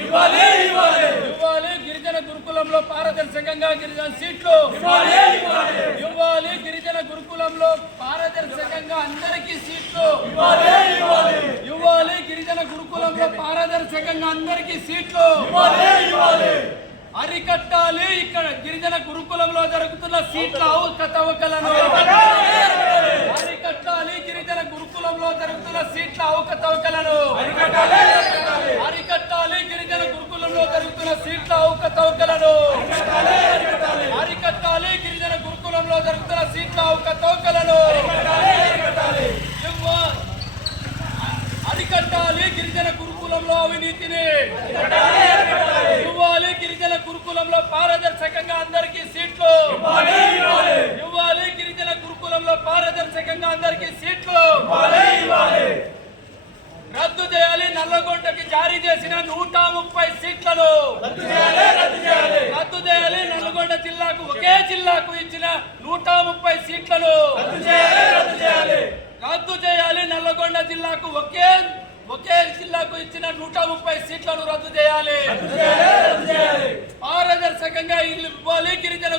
ఇవ్వాలి గిరిజన గురుకులంలో పారదర్శకంగా గిరిజన సీట్లు ఇవ్వాలి గిరిజన గురుకులంలో పారదర్శకంగా అందరికీ సీట్లు ఇవ్వాలి గిరిజన గురుకులంలో పారదర్శకంగా అందరికీ సీట్లు అరికట్టాలి ఇక్కడ గిరిజన గురుకులంలో జరుగుతున్న సీట్ల అవకతవకలను అరికట్టాలి గిరిజన గురుకులంలో జరుగుతున్న సీట్ల అవకతవకలను అరికట్టాలి గిరిజన గురుకులంలో జరుగుతున్న సీట్ల అవకతవకలను అరికట్టాలి గిరిజన గురుకులంలో జరుగుతున్న సీట్ల అవకతవకలను అరికట్టాలి గిరిజన గురుకులంలో అవినీతిని ఇవ్వాలి గిరిజన గురుకులంలో పారదర్శకంగా అందరికీ సీట్లు ఇవ్వాలి గిరిజన గురుకులంలో పారదర్శకంగా అందరికీ సీట్లు రద్దు చేయాలి నల్లగొండకి జారీ చేసిన 130 సీట్లను రద్దు చేయాలి నల్లగొండ జిల్లాకు ఒకే జిల్లాకు ఇచ్చిన 130 సీట్లను రద్దు చేయాలి నల్లగొండ జిల్లాకు ఒకే జిల్లాకు ఇచ్చిన 130 సీట్లను రద్దు చేయాలి పారదర్శకంగా ఇవ్వాలి గిరిజన